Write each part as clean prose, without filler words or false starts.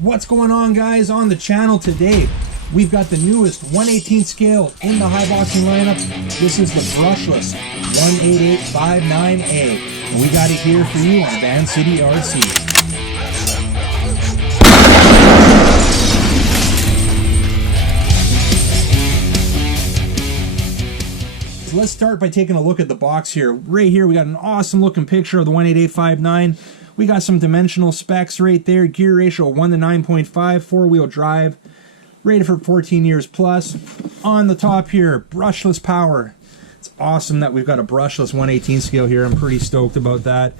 What's going on, guys? On the channel today, we've got the newest 1/18 scale in the high boxing lineup. This is the brushless 18859A, and we got it here for you on Van City RC. So let's start by taking a look at the box here. Right here, we got an awesome looking picture of the 18859. We got some dimensional specs right there. Gear ratio 1 to 9.5, four-wheel drive, rated for 14 years plus. On the top here, brushless power. It's awesome that we've got a brushless 1/18 scale here. I'm pretty stoked about that.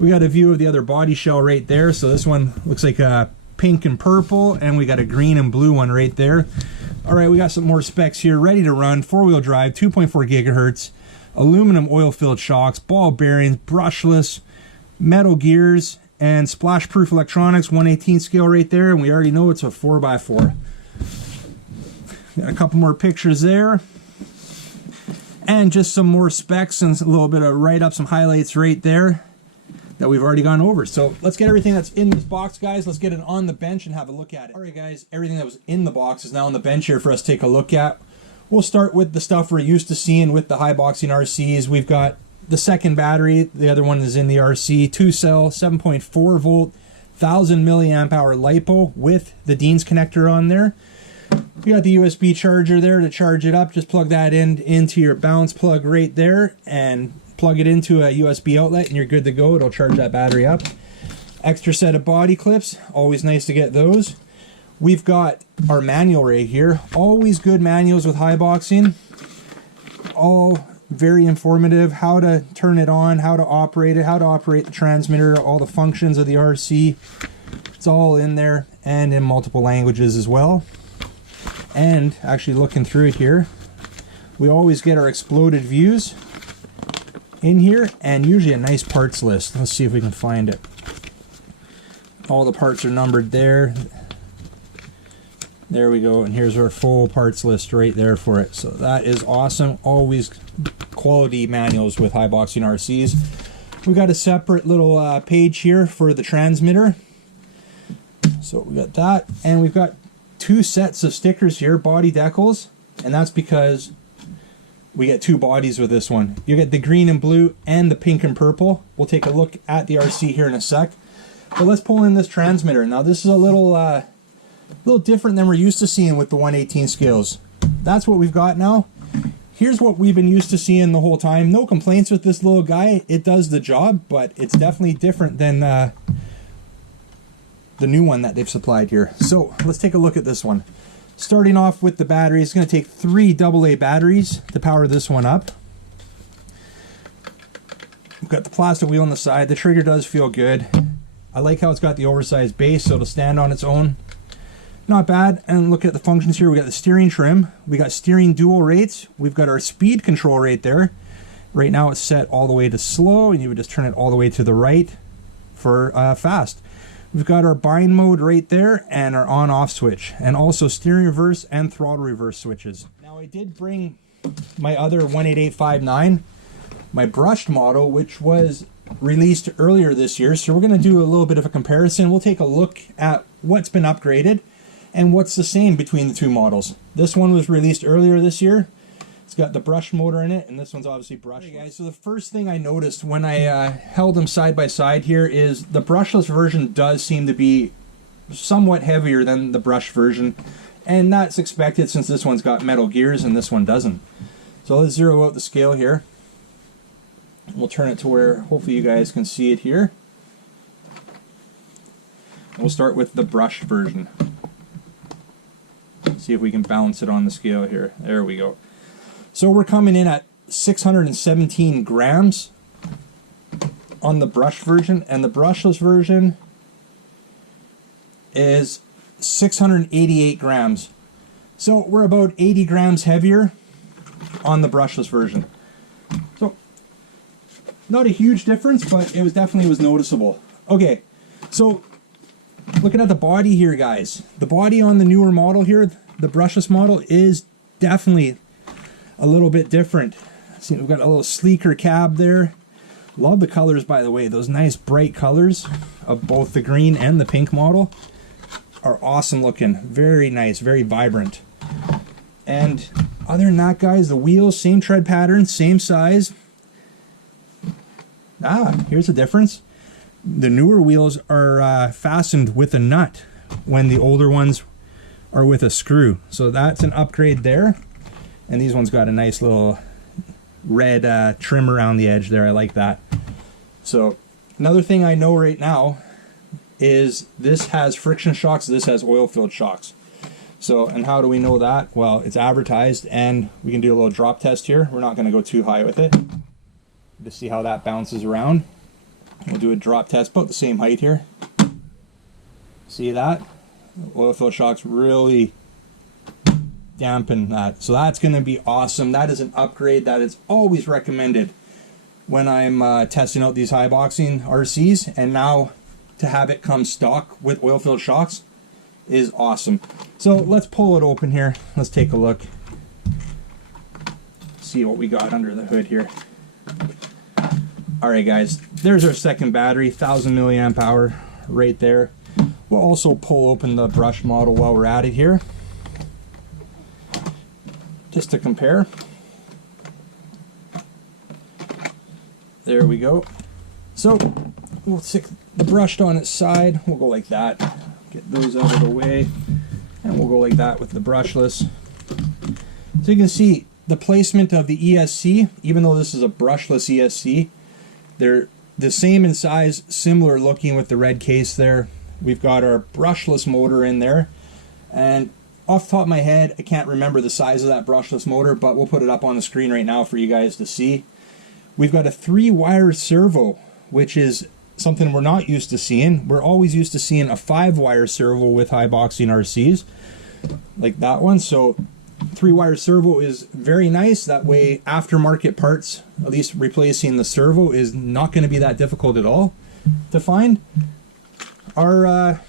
We got a view of the other body shell right there. So this one looks like a pink and purple, and we got a green and blue one right there. All right, we got some more specs here, ready to run. Four-wheel drive, 2.4 gigahertz, aluminum oil-filled shocks, ball bearings, brushless, metal gears, and splash-proof electronics. 1/18 scale right there, and we already know it's a 4x4. Got a couple more pictures there, and just some more specs and a little bit of write-up, some highlights right there that we've already gone over. So let's get everything that's in this box, guys. Let's get it on the bench and have a look at it. All right, guys, everything that was in the box is now on the bench here for us to take a look at. We'll start with the stuff we're used to seeing with the high boxing RCs. We've got the second battery, the other one is in the RC, 2-cell, 7.4 volt, 1000 milliamp hour LiPo with the Dean's connector on there. You got the USB charger there to charge it up. Just plug that into your balance plug right there and plug it into a USB outlet and you're good to go. It'll charge that battery up. Extra set of body clips, always nice to get those. We've got our manual right here. Always good manuals with high boxing. All very informative, how to turn it on, how to operate it, how to operate the transmitter, all the functions of the RC. It's all in there and in multiple languages as well. And actually looking through it here, we always get our exploded views in here and usually a nice parts list. Let's see if we can find it. All the parts are numbered there. There we go, and here's our full parts list right there for it. So that is awesome. Always quality manuals with high boxing RCs. We got a separate little page here for the transmitter. So we got that, and we've got two sets of stickers here, body decals, and that's because we get two bodies with this one. You get the green and blue and the pink and purple. We'll take a look at the RC here in a sec. But let's pull in this transmitter. Now this is a little different than we're used to seeing with the 1/18 scales. That's what we've got now. Here's what we've been used to seeing the whole time. No complaints with this little guy. It does the job, but it's definitely different than the new one that they've supplied here. So let's take a look at this one. Starting off with the battery, it's going to take 3 AA batteries to power this one up. We've got the plastic wheel on the side. The trigger does feel good. I like how it's got the oversized base so it'll stand on its own. Not bad. And look at the functions here. We got the steering trim. We got steering dual rates. We've got our speed control right there. Right now it's set all the way to slow, and you would just turn it all the way to the right for fast. We've got our bind mode right there and our on-off switch, and also steering reverse and throttle reverse switches. Now I did bring my other 18859, my brushed model, which was released earlier this year. So we're going to do a little bit of a comparison. We'll take a look at what's been upgraded and what's the same between the two models. This one was released earlier this year. It's got the brush motor in it, and this one's obviously brushless. Okay, guys, so the first thing I noticed when I held them side by side here is the brushless version does seem to be somewhat heavier than the brush version, and that's expected since this one's got metal gears and this one doesn't. So let's zero out the scale here. We'll turn it to where hopefully you guys can see it here. We'll start with the brush version. See if we can balance it on the scale here. There we go. So we're coming in at 617 grams on the brush version, and the brushless version is 688 grams. So we're about 80 grams heavier on the brushless version. So not a huge difference, but it was definitely noticeable. Okay, so looking at the body here, guys. The body on the newer model here, the brushless model, is definitely a little bit different. See, we've got a little sleeker cab there. Love the colors, by the way. Those nice bright colors of both the green and the pink model are awesome looking. Very nice, very vibrant. And other than that, guys, the wheels, same tread pattern, same size. Here's the difference. The newer wheels are fastened with a nut when the older ones are with a screw. So that's an upgrade there. And these ones got a nice little red trim around the edge there. I like that. So another thing I know right now is this has friction shocks, this has oil-filled shocks. So, and how do we know that? Well, it's advertised, and we can do a little drop test here. We're not going to go too high with it to see how that bounces around. We'll do a drop test about the same height here. See that? Oil-filled shocks really dampen that. So that's going to be awesome. That is an upgrade that is always recommended when I'm testing out these high boxing RCs, and now to have it come stock with oil-filled shocks is awesome. So let's pull it open here. Let's take a look. See what we got under the hood here. Alright guys, there's our second battery, 1000 milliamp hour right there. We'll also pull open the brush model while we're at it here, just to compare. There we go. So we'll stick the brushed on its side. We'll go like that. Get those out of the way. And we'll go like that with the brushless. So you can see the placement of the ESC, even though this is a brushless ESC, they're the same in size, similar looking with the red case there. We've got our brushless motor in there. And off the top of my head, I can't remember the size of that brushless motor, but we'll put it up on the screen right now for you guys to see. We've got a 3-wire servo, which is something we're not used to seeing. We're always used to seeing a 5-wire servo with high boxing RCs, like that one. So 3-wire servo is very nice. That way aftermarket parts, at least replacing the servo, is not going to be that difficult at all to find. Our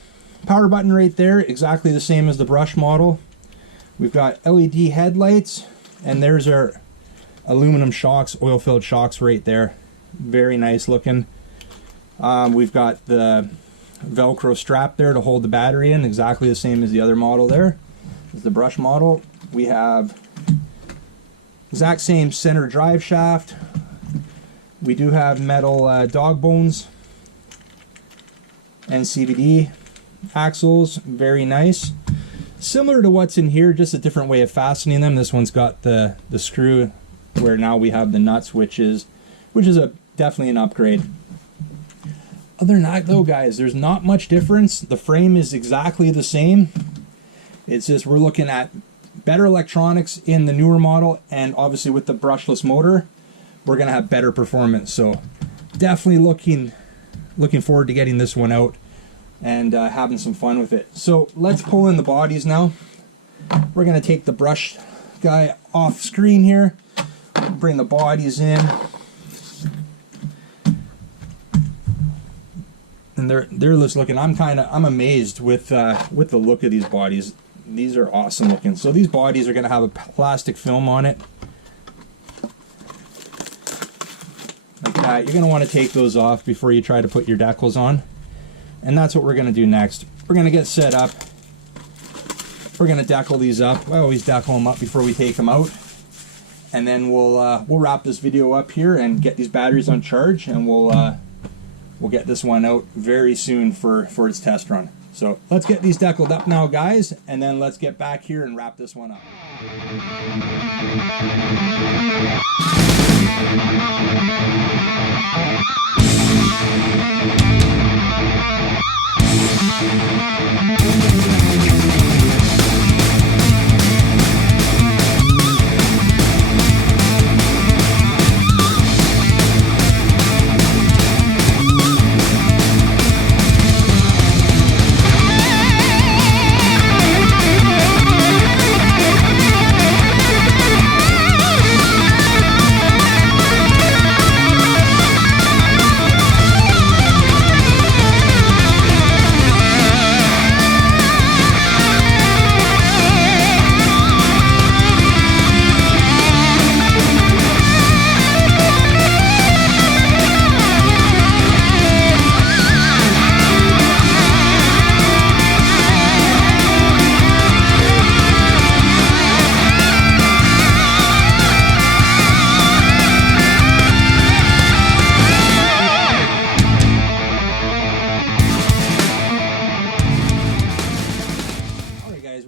power button right there, exactly the same as the brush model. We've got LED headlights, and there's our aluminum shocks, oil-filled shocks right there. Very nice looking. We've got the Velcro strap there to hold the battery in, exactly the same as the other model there. As the brush model. We have exact same center drive shaft. We do have metal dog bones and CVD axles. Very nice. Similar to what's in here, just a different way of fastening them. This one's got the screw where now we have the nuts, which is definitely an upgrade. Other than that though, guys, there's not much difference. The frame is exactly the same. It's just we're looking at better electronics in the newer model, and obviously with the brushless motor, we're gonna have better performance. So definitely looking forward to getting this one out and having some fun with it. So let's pull in the bodies now. We're gonna take the brush guy off screen here, bring the bodies in, and they're just looking. I'm amazed with the look of these bodies. These are awesome looking. So these bodies are going to have a plastic film on it, like that. You're going to want to take those off before you try to put your decals on, and that's what we're going to do next. We're going to get set up. We're going to decal these up. I always decal them up before we take them out, and then we'll wrap this video up here and get these batteries on charge, and we'll get this one out very soon for its test run. So let's get these deckled up now, guys, and then let's get back here and wrap this one up.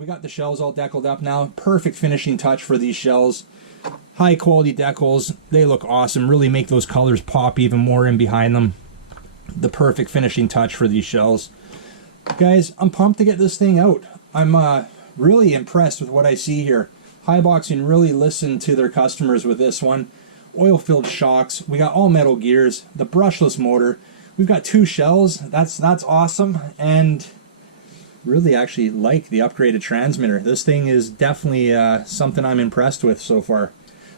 we got the shells all deckled up now. Perfect finishing touch for these shells. High quality decals. They look awesome. Really make those colors pop even more in behind them. The perfect finishing touch for these shells. Guys, I'm pumped to get this thing out. I'm really impressed with what I see here. Highboxing really listened to their customers with this one. Oil-filled shocks. We got all metal gears. The brushless motor. We've got 2 shells. That's awesome. And really actually like the upgraded transmitter. This thing is definitely something I'm impressed with so far.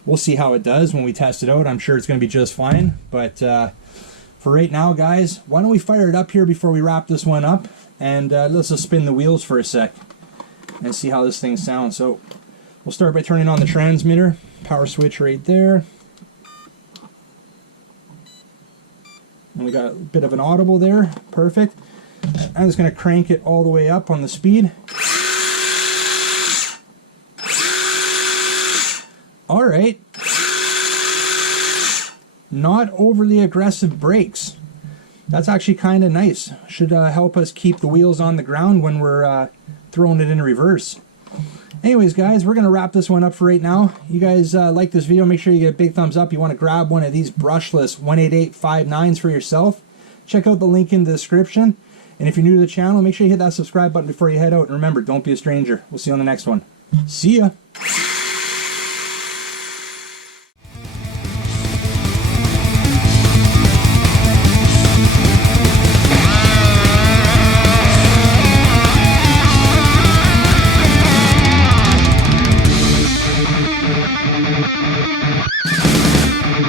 We'll see how it does when we test it out. I'm sure it's going to be just fine. But for right now, guys, why don't we fire it up here before we wrap this one up. And let's just spin the wheels for a sec and see how this thing sounds. So we'll start by turning on the transmitter. Power switch right there. And we got a bit of an audible there. Perfect. I'm just going to crank it all the way up on the speed. All right. Not overly aggressive brakes. That's actually kind of nice. Should help us keep the wheels on the ground when we're throwing it in reverse. Anyways, guys, we're going to wrap this one up for right now. You guys like this video, make sure you get a big thumbs up. You want to grab one of these brushless 18859s for yourself. Check out the link in the description. And if you're new to the channel, make sure you hit that subscribe button before you head out. And remember, don't be a stranger. We'll see you on the next one. See ya.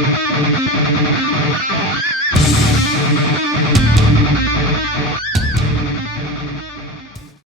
We'll be right back.